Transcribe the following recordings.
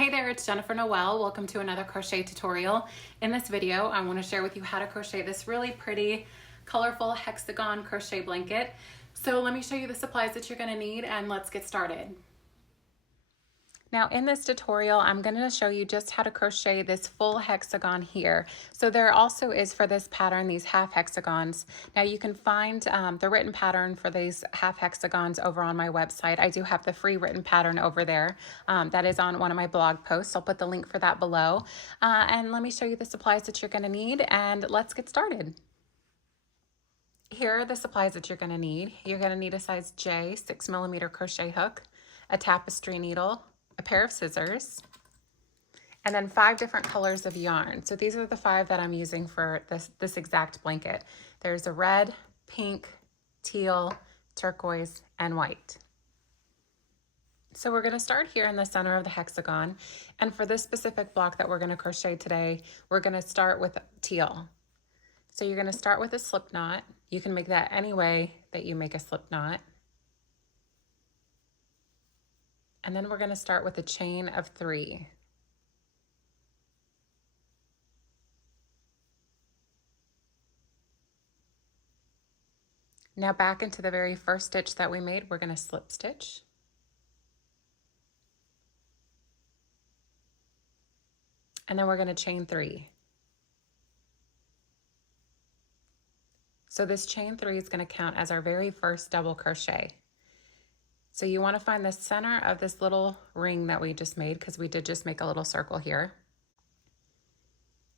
Hey there, it's Jennifer Noel. Welcome to another crochet tutorial. In this video, I want to share with you how to crochet this really pretty, colorful hexagon crochet blanket. So let me show you the supplies that you're going to need and let's get started. Now in this tutorial, I'm going to show you just how to crochet this full hexagon here. So there also is for this pattern, these half hexagons. Now you can find the written pattern for these half hexagons over on my website. I do have the free written pattern over there. That is on one of my blog posts. I'll put the link for that below. And let me show you the supplies that you're going to need and let's get started. Here are the supplies that you're going to need. You're going to need a size J 6mm crochet hook, a tapestry needle, a pair of scissors, and then 5 different colors of yarn. So these are the 5 that I'm using for this exact blanket. There's a red, pink, teal, turquoise, and white. So we're going to start here in the center of the hexagon. And for this specific block that we're going to crochet today, we're going to start with teal. So you're going to start with a slip knot. You can make that any way that you make a slip knot. And then we're going to start with a chain of 3. Now back into the very first stitch that we made, we're going to slip stitch. And then we're going to chain 3. So this chain 3 is going to count as our very first double crochet. So you want to find the center of this little ring that we just made, because we did just make a little circle here.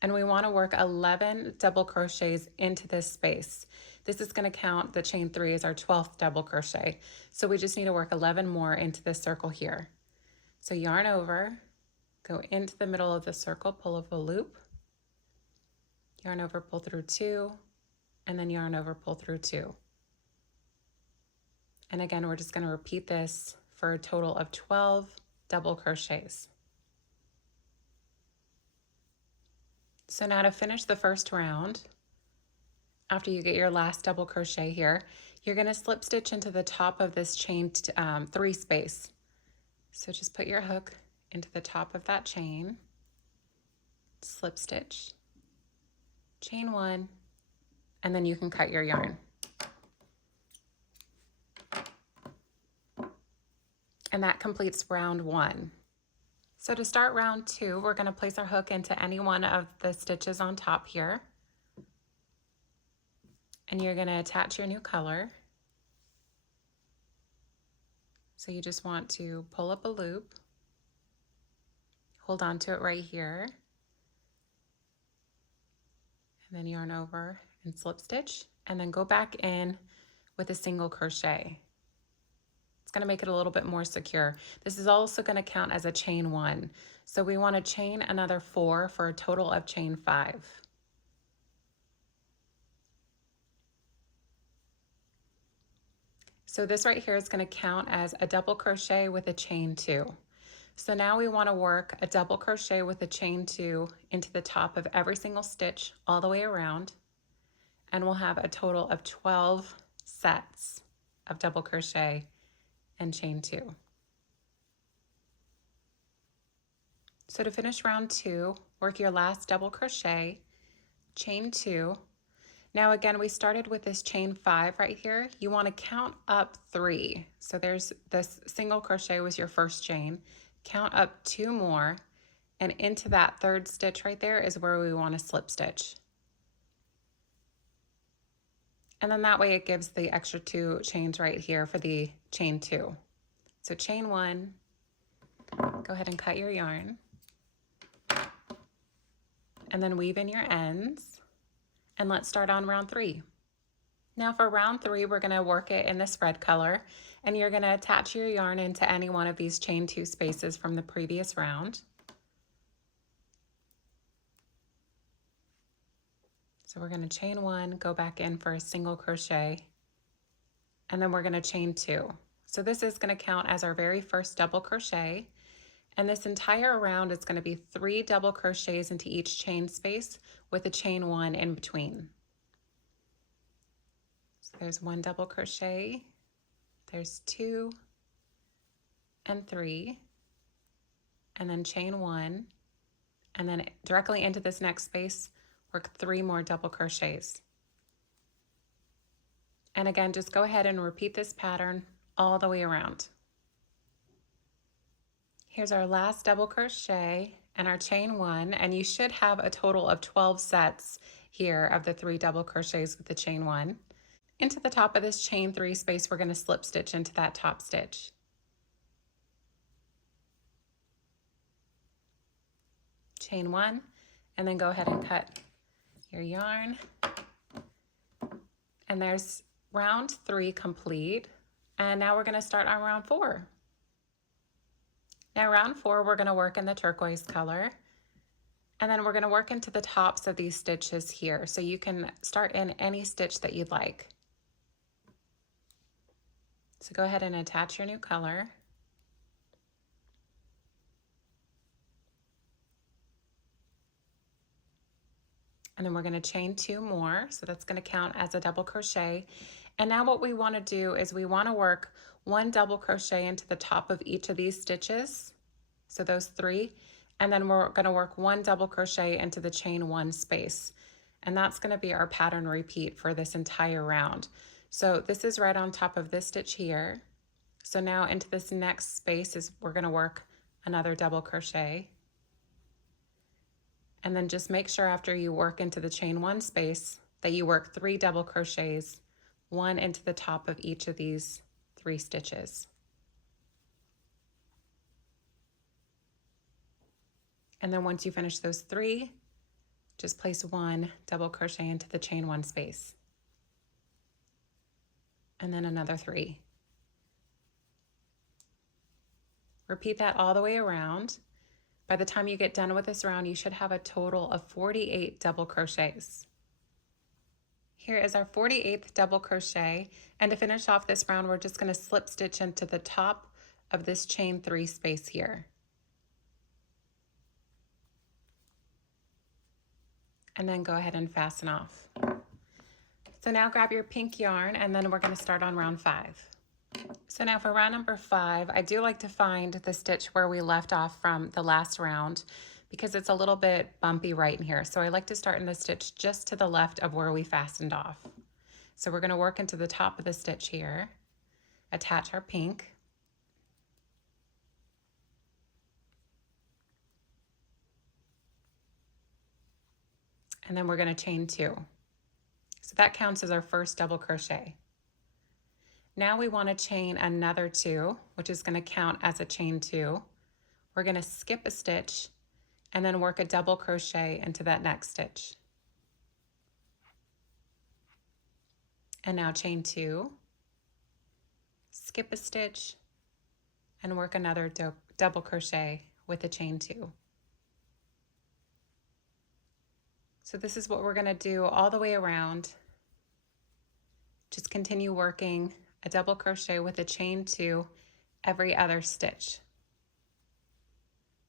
And we want to work 11 double crochets into this space. This is going to count the chain 3 as our 12th double crochet. So we just need to work 11 more into this circle here. So yarn over, go into the middle of the circle, pull up a loop, yarn over, pull through 2, and then yarn over, pull through 2. And again, we're just going to repeat this for a total of 12 double crochets. So now to finish the first round, after you get your last double crochet here, you're going to slip stitch into the top of this chain 3 space. So just put your hook into the top of that chain, slip stitch, chain 1, and then you can cut your yarn. And that completes round 1. So to start round 2, we're going to place our hook into any one of the stitches on top here. And you're going to attach your new color. So you just want to pull up a loop, hold on to it right here, and then yarn over and slip stitch, and then go back in with a single crochet. Going to make it a little bit more secure. This is also going to count as a chain 1. So we want to chain another 4 for a total of chain 5. So this right here is going to count as a double crochet with a chain 2. So now we want to work a double crochet with a chain 2 into the top of every single stitch all the way around. And we'll have a total of 12 sets of double crochet and chain 2. So to finish round 2, work your last double crochet, chain 2. Now again, we started with this chain 5 right here. You want to count up 3. So there's this single crochet was your first chain. Count up 2 more, and into that 3rd stitch right there is where we want to slip stitch. And then that way it gives the extra 2 chains right here for the chain 2. So chain 1, go ahead and cut your yarn, and then weave in your ends, and let's start on round 3. Now for round 3, we're going to work it in this red color, and you're going to attach your yarn into any one of these chain 2 spaces from the previous round. So we're going to chain 1, go back in for a single crochet, and then we're going to chain 2. So this is going to count as our very first double crochet, and this entire round is going to be 3 double crochets into each chain space with a chain 1 in between. So there's 1 double crochet, there's 2 and 3, and then chain 1, and then directly into this next space, work 3 more double crochets. And again, just go ahead and repeat this pattern all the way around. Here's our last double crochet and our chain 1, and you should have a total of 12 sets here of the 3 double crochets with the chain 1. Into the top of this chain 3 space, we're going to slip stitch into that top stitch. Chain 1, and then go ahead and cut your yarn. And there's round 3 complete. And now we're going to start on round 4. Now round 4, we're going to work in the turquoise color, and then we're going to work into the tops of these stitches here. So you can start in any stitch that you'd like. So go ahead and attach your new color. And then we're going to chain 2 more, so that's going to count as a double crochet. And now what we want to do is we want to work 1 double crochet into the top of each of these stitches, so those 3, and then we're going to work 1 double crochet into the chain 1 space, and that's going to be our pattern repeat for this entire round. So this is right on top of this stitch here. So now into this next space is we're going to work another double crochet. And then just make sure after you work into the chain 1 space that you work 3 double crochets, 1 into the top of each of these 3 stitches. And then once you finish those 3, just place 1 double crochet into the chain 1 space. And then another 3. Repeat that all the way around. By the time you get done with this round, you should have a total of 48 double crochets. Here is our 48th double crochet, and to finish off this round, we're just going to slip stitch into the top of this chain 3 space here. And then go ahead and fasten off. So now grab your pink yarn, and then we're going to start on round 5. So now for round number 5, I do like to find the stitch where we left off from the last round because it's a little bit bumpy right in here. So I like to start in the stitch just to the left of where we fastened off. So we're going to work into the top of the stitch here, attach our pink, and then we're going to chain 2. So that counts as our first double crochet. Now we want to chain another 2, which is going to count as a chain 2. We're going to skip a stitch and then work a double crochet into that next stitch. And now chain 2, skip a stitch, and work another double crochet with a chain 2. So this is what we're going to do all the way around. Just continue working a double crochet with a chain 2 every other stitch.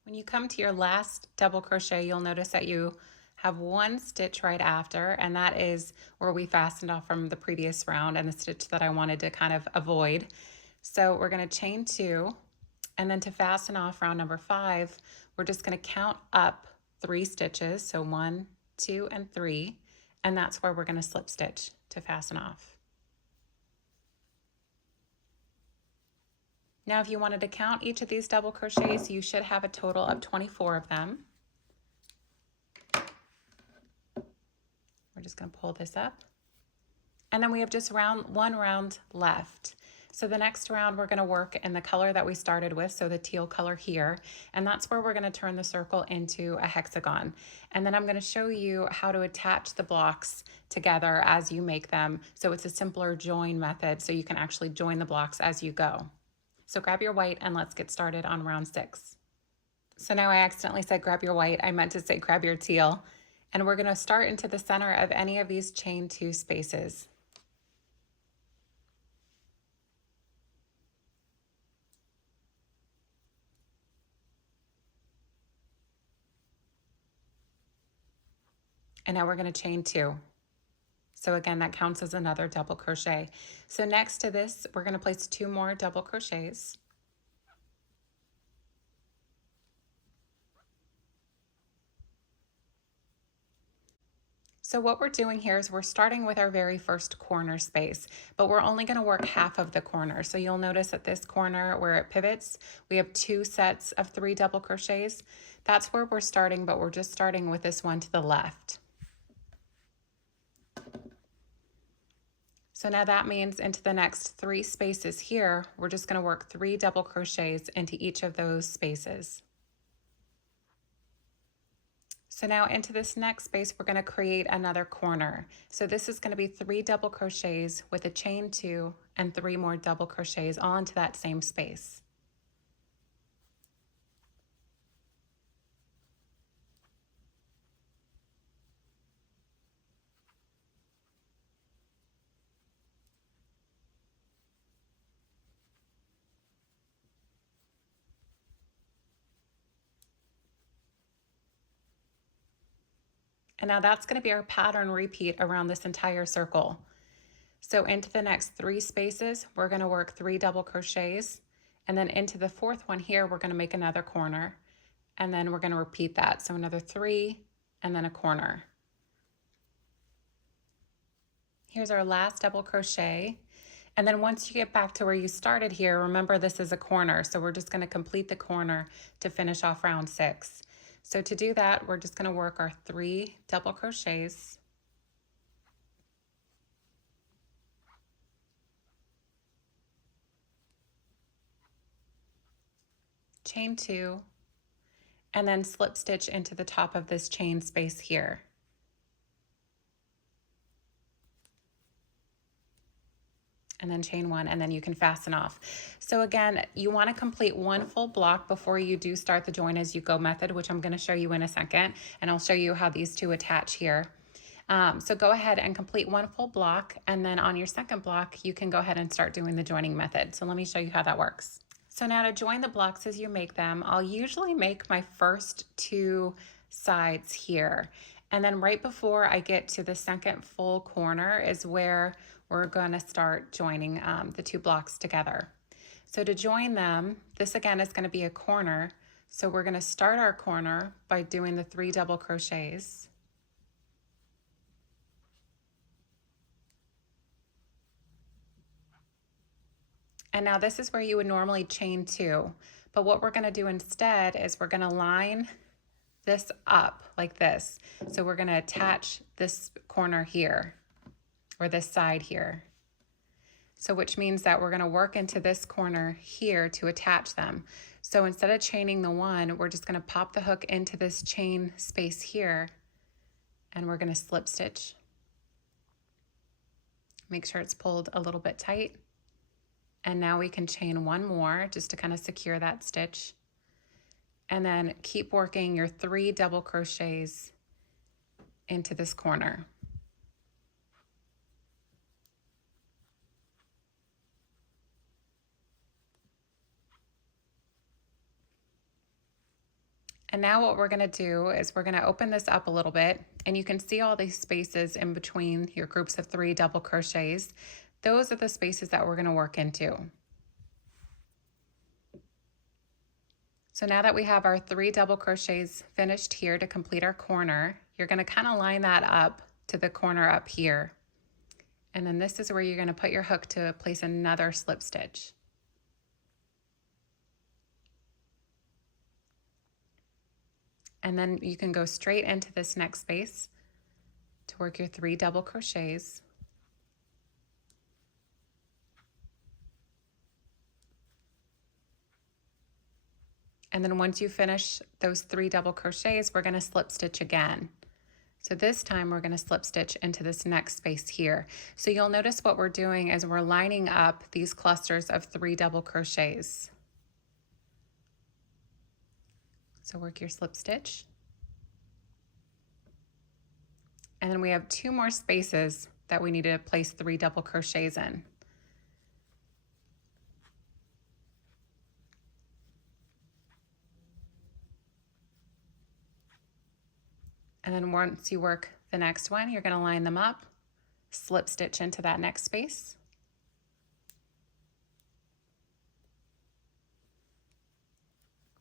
When you come to your last double crochet, you'll notice that you have 1 stitch right after, and that is where we fastened off from the previous round and the stitch that I wanted to kind of avoid. So we're going to chain 2, and then to fasten off round number 5, we're just going to count up 3 stitches, so 1, 2, and 3, and that's where we're going to slip stitch to fasten off. Now, if you wanted to count each of these double crochets, you should have a total of 24 of them. We're just going to pull this up. And then we have just one round left. So the next round we're going to work in the color that we started with, so the teal color here, and that's where we're going to turn the circle into a hexagon. And then I'm going to show you how to attach the blocks together as you make them, so it's a simpler join method, so you can actually join the blocks as you go. So grab your white and let's get started on round 6. So now I accidentally said grab your white. I meant to say grab your teal. And we're going to start into the center of any of these chain 2 spaces. And now we're going to chain 2. So again, that counts as another double crochet. So next to this, we're going to place 2 more double crochets. So what we're doing here is we're starting with our very first corner space, but we're only going to work half of the corner. So you'll notice at this corner where it pivots, we have 2 sets of 3 double crochets. That's where we're starting, but we're just starting with this one to the left. So now that means into the next 3 spaces here, we're just going to work 3 double crochets into each of those spaces. So now into this next space, we're going to create another corner. So this is going to be 3 double crochets with a chain 2 and 3 more double crochets all into that same space. And now that's going to be our pattern repeat around this entire circle. So into the next 3 spaces, we're going to work 3 double crochets. And then into the 4th one here, we're going to make another corner. And then we're going to repeat that. So another 3 and then a corner. Here's our last double crochet. And then once you get back to where you started here, remember this is a corner. So we're just going to complete the corner to finish off round 6. So to do that, we're just going to work our 3 double crochets. Chain 2, and then slip stitch into the top of this chain space here. And then chain 1, and then you can fasten off. So again, you want to complete 1 full block before you do start the join as you go method, which I'm going to show you in a second, and I'll show you how these 2 attach here. So go ahead and complete 1 full block, and then on your second block, you can go ahead and start doing the joining method. So let me show you how that works. So now to join the blocks as you make them, I'll usually make my first 2 sides here. And then right before I get to the second full corner is where we're going to start joining the 2 blocks together. So to join them, this again is going to be a corner. So we're going to start our corner by doing the 3 double crochets. And now this is where you would normally chain 2, but what we're going to do instead is we're going to line this up like this. So we're going to attach this corner here, or this side here. So which means that we're going to work into this corner here to attach them. So instead of chaining the 1, we're just going to pop the hook into this chain space here, and we're going to slip stitch. Make sure it's pulled a little bit tight. And now we can chain 1 more just to kind of secure that stitch. And then keep working your 3 double crochets into this corner. And now what we're going to do is we're going to open this up a little bit, and you can see all these spaces in between your groups of 3 double crochets. Those are the spaces that we're going to work into. So now that we have our 3 double crochets finished here to complete our corner, you're going to kind of line that up to the corner up here. And then this is where you're going to put your hook to place another slip stitch. And then you can go straight into this next space to work your 3 double crochets. And then once you finish those 3 double crochets, we're going to slip stitch again. So this time we're going to slip stitch into this next space here. So you'll notice what we're doing is we're lining up these clusters of 3 double crochets. So work your slip stitch. And then we have 2 more spaces that we need to place 3 double crochets in. And then once you work the next one, you're going to line them up, slip stitch into that next space.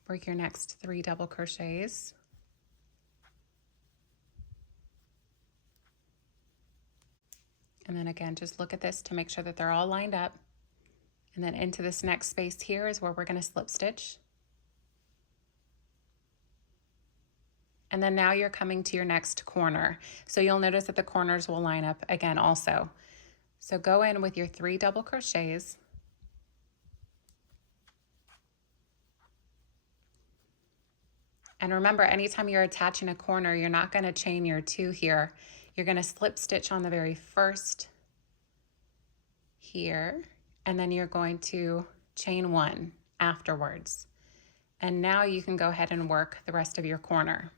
Work your next 3 double crochets. And then again, just look at this to make sure that they're all lined up. And then into this next space here is where we're going to slip stitch. And then now you're coming to your next corner. So you'll notice that the corners will line up again also. So go in with your 3 double crochets. And remember, anytime you're attaching a corner, you're not going to chain your 2 here. You're going to slip stitch on the very first here, and then you're going to chain 1 afterwards. And now you can go ahead and work the rest of your corner.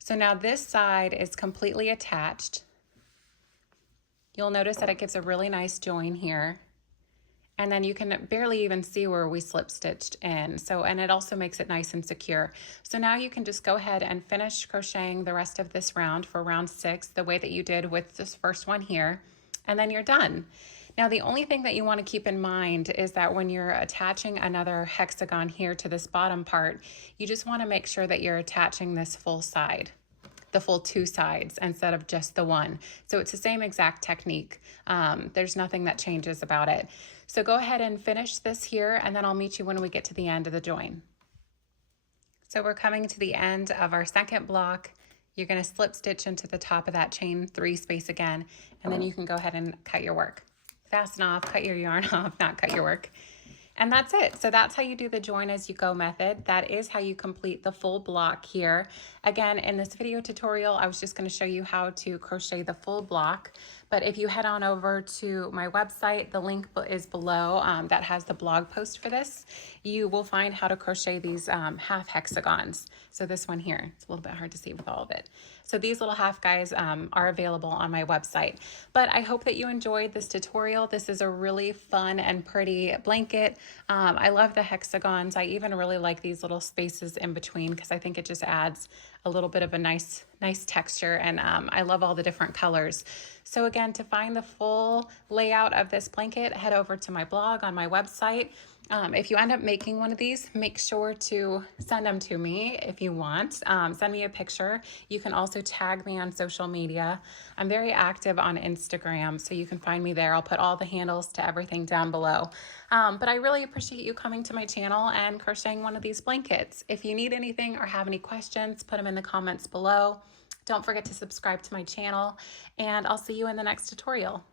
So now this side is completely attached. You'll notice that it gives a really nice join here. And then you can barely even see where we slip stitched in. And it also makes it nice and secure. So now you can just go ahead and finish crocheting the rest of this round for round 6, the way that you did with this first one here, and then you're done. Now, the only thing that you want to keep in mind is that when you're attaching another hexagon here to this bottom part, you just want to make sure that you're attaching this full side, the full 2 sides instead of just the one. So it's the same exact technique. There's nothing that changes about it. So go ahead and finish this here, and then I'll meet you when we get to the end of the join. So we're coming to the end of our second block. You're going to slip stitch into the top of that chain 3 space again, and then you can go ahead and cut your work. Fasten off, cut your yarn off, not cut your work. And that's it. So that's how you do the join as you go method. That is how you complete the full block here. Again, in this video tutorial, I was just going to show you how to crochet the full block. But if you head on over to my website, the link is below that has the blog post for this. You will find how to crochet these half hexagons. So this one here, it's a little bit hard to see with all of it. So these little half guys are available on my website. But I hope that you enjoyed this tutorial. This is a really fun and pretty blanket. I love the hexagons. I even really like these little spaces in between because I think it just adds a little bit of a nice texture, and I love all the different colors. So again, to find the full layout of this blanket, head over to my blog on my website. If you end up making one of these, make sure to send them to me if you want. Send me a picture. You can also tag me on social media. I'm very active on Instagram, so you can find me there. I'll put all the handles to everything down below. But I really appreciate you coming to my channel and crocheting one of these blankets. If you need anything or have any questions, put them in the comments below. Don't forget to subscribe to my channel, and I'll see you in the next tutorial.